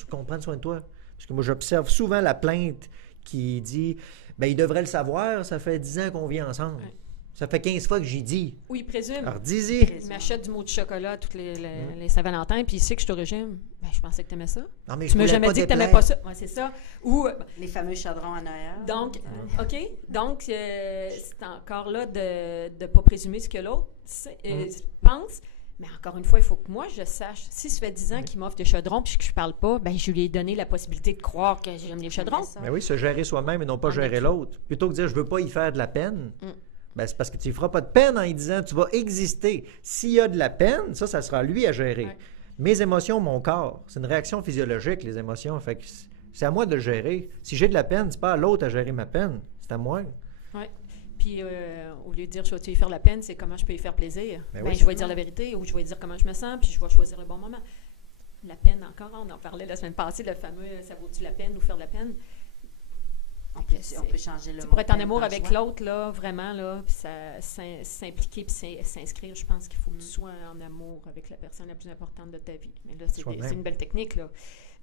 qu'on prenne soin de toi. » Parce que moi, j'observe souvent la plainte qui dit « Bien, il devrait le savoir, ça fait 10 ans qu'on vit ensemble. Ouais. Ça fait 15 fois que j'y dis. » Oui, il présume. Alors, dis-y. Il m'achète du mot de chocolat tous les Saint-Valentin, puis il sait que je suis au régime. Ben, je pensais que tu aimais ça. Non, mais tu m'as jamais dit que tu n'aimais pas ça. Oui, c'est ça. Ou, les fameux chaudrons à Noël. Donc, OK. Donc, c'est encore là de ne pas présumer ce que l'autre pense. Mais encore une fois, il faut que moi, je sache. Si ça fait 10 ans qu'il m'offre des chaudrons puis que je ne parle pas, ben je lui ai donné la possibilité de croire que j'aime les chaudrons. Mais oui, se gérer soi-même et non pas gérer l'autre. Plutôt que de dire « je ne veux pas y faire de la peine ben, c'est parce que tu ne feras pas de peine en y disant « tu vas exister ». S'il y a de la peine, ça sera lui à gérer. Ouais. Mes émotions, mon corps, c'est une réaction physiologique, les émotions. Fait que c'est à moi de le gérer. Si j'ai de la peine, c'est pas à l'autre à gérer ma peine. C'est à moi. Oui. Puis, au lieu de dire « je vais-tu y faire la peine », c'est comment je peux y faire plaisir. Ben, je vais dire la vérité ou je vais dire comment je me sens, puis je vais choisir le bon moment. La peine, encore, on en parlait la semaine passée, le fameux « ça vaut-tu la peine » ou « faire de la peine ». On peut changer le mot. Pour être en amour avec l'autre, là, vraiment, là, puis s'impliquer puis s'inscrire, je pense qu'il faut que tu sois en amour avec la personne la plus importante de ta vie. Mais là, c'est une belle technique, là.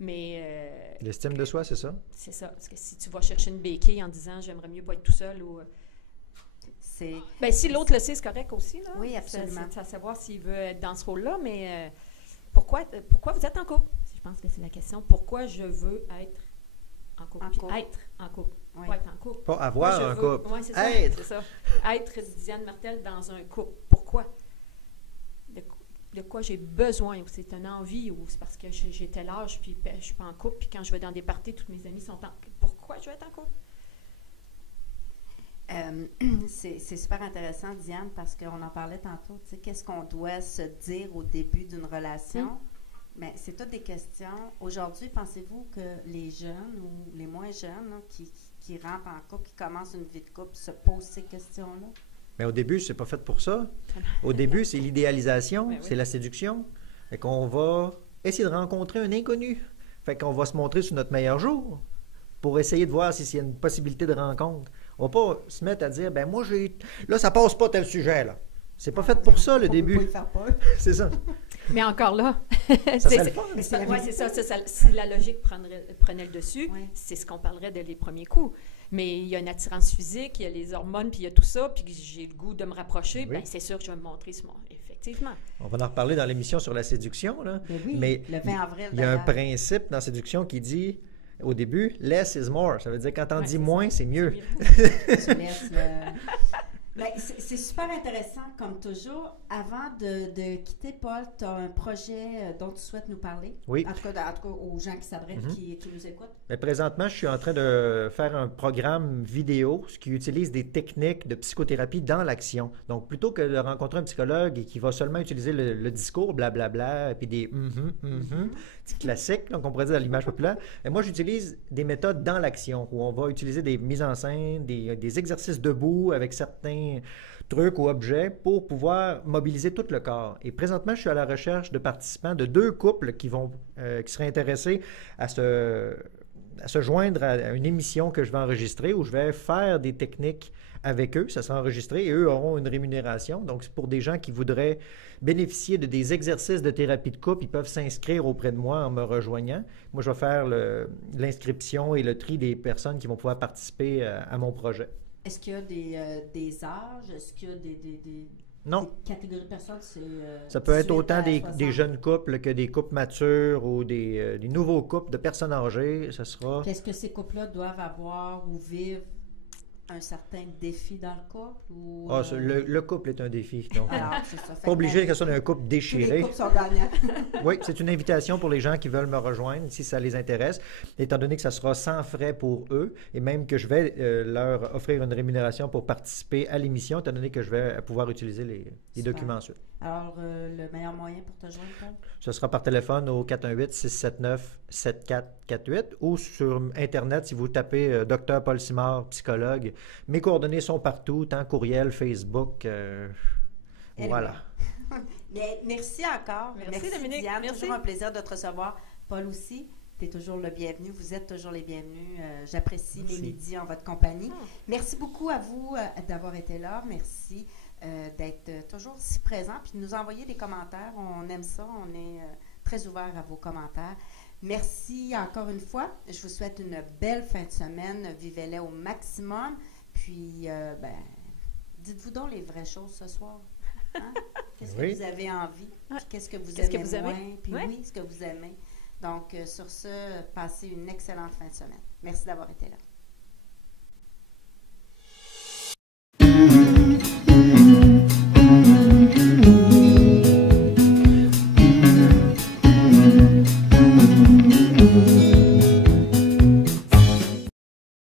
Mais... l'estime de soi, c'est ça? C'est ça. Parce que si tu vas chercher une béquille en disant « j'aimerais mieux pas être tout seul » ou... Ben, si l'autre le sait, c'est correct aussi. Là. Oui, absolument. C'est à savoir s'il veut être dans ce rôle-là, mais pourquoi vous êtes en couple? Je pense que c'est la question. Pourquoi je veux être en couple? Être en couple. Oui. Pas être en couple. Pas avoir un couple. Oui, c'est ça. C'est ça. Être Diane Martel dans un couple. Pourquoi? De quoi j'ai besoin? Ou c'est une envie? Ou c'est parce que j'ai tel âge, puis je suis pas en couple, puis quand je vais dans des parties, tous mes amis sont en couple. Pourquoi je veux être en couple? C'est super intéressant, Diane, parce qu'on en parlait tantôt. Tu sais, qu'est-ce qu'on doit se dire au début d'une relation? Mais c'est toutes des questions. Aujourd'hui, pensez-vous que les jeunes ou les moins jeunes là, qui rentrent en couple, qui commencent une vie de couple, se posent ces questions-là? Mais au début, c'est pas fait pour ça. Au début, c'est l'idéalisation, c'est la séduction. Fait qu'on va essayer de rencontrer un inconnu. Fait qu'on va se montrer sur notre meilleur jour pour essayer de voir s'il y a une possibilité de rencontre. On va pas se mettre à dire, ben moi, là, ça passe pas tel sujet, là. C'est pas fait pour ça, le début. On peut pas y faire peur. C'est ça. Mais encore là, ça serait le fun. C'est ça. Si la logique prenait le dessus, c'est ce qu'on parlerait dès les premiers coups. Mais il y a une attirance physique, il y a les hormones, puis il y a tout ça, puis j'ai le goût de me rapprocher, ben c'est sûr que je vais me montrer ce monde. Effectivement. On va en reparler dans l'émission sur la séduction, là. Mais le 20 avril, il y a un principe dans la séduction qui dit, au début, less is more. Ça veut dire quand on dit moins, c'est mieux. Tu laisses Ben, c'est super intéressant, comme toujours. Avant de quitter, Paul, tu as un projet dont tu souhaites nous parler. Oui. En tout cas aux gens qui s'adressent, qui nous écoutent. Mais présentement, je suis en train de faire un programme vidéo qui utilise des techniques de psychothérapie dans l'action. Donc, plutôt que de rencontrer un psychologue qui va seulement utiliser le discours, blablabla, et puis des petits classiques, donc on pourrait dire à l'image populaire, et moi, j'utilise des méthodes dans l'action où on va utiliser des mises en scène, des exercices debout avec certains trucs ou objets pour pouvoir mobiliser tout le corps. Et présentement, je suis à la recherche de participants de 2 couples qui seraient intéressés à se joindre à une émission que je vais enregistrer où je vais faire des techniques avec eux. Ça sera enregistré et eux auront une rémunération. Donc, c'est pour des gens qui voudraient bénéficier de des exercices de thérapie de couple. Ils peuvent s'inscrire auprès de moi en me rejoignant. Moi, je vais faire l'inscription et le tri des personnes qui vont pouvoir participer à mon projet. Est-ce qu'il y a des âges? Est-ce qu'il y a des catégories de personnes? Ça peut être autant des jeunes couples que des couples matures ou des nouveaux couples de personnes âgées. Ça sera... Qu'est-ce que ces couples-là doivent avoir ou vivre un certain défi dans le couple? Ou, le couple est un défi. Donc, alors, c'est ça. Pas obligé que ce soit un couple déchiré. Tous les couples sont gagnants. Oui, c'est une invitation pour les gens qui veulent me rejoindre, si ça les intéresse, étant donné que ça sera sans frais pour eux et même que je vais leur offrir une rémunération pour participer à l'émission, étant donné que je vais pouvoir utiliser les documents ensuite. Alors, le meilleur moyen pour te joindre, Paul? Ce sera par téléphone au 418-679-7448 ou sur Internet si vous tapez Dr Paul Simard, psychologue. Mes coordonnées sont partout, tant courriel, Facebook, voilà. Bien, merci encore. Merci Dominique. Diane, merci. Toujours un plaisir de te recevoir. Paul aussi, tu es toujours le bienvenu. Vous êtes toujours les bienvenus. J'apprécie mes midis en votre compagnie. Merci beaucoup à vous d'avoir été là. Merci d'être toujours si présent puis de nous envoyer des commentaires. On aime ça. On est très ouvert à vos commentaires. Merci encore une fois. Je vous souhaite une belle fin de semaine. Vivez-les au maximum. Puis, dites-vous donc les vraies choses ce soir. Hein? Qu'est-ce que vous avez envie? Qu'est-ce que vous aimez moins? Puis oui, ce que vous aimez. Donc, sur ce, passez une excellente fin de semaine. Merci d'avoir été là.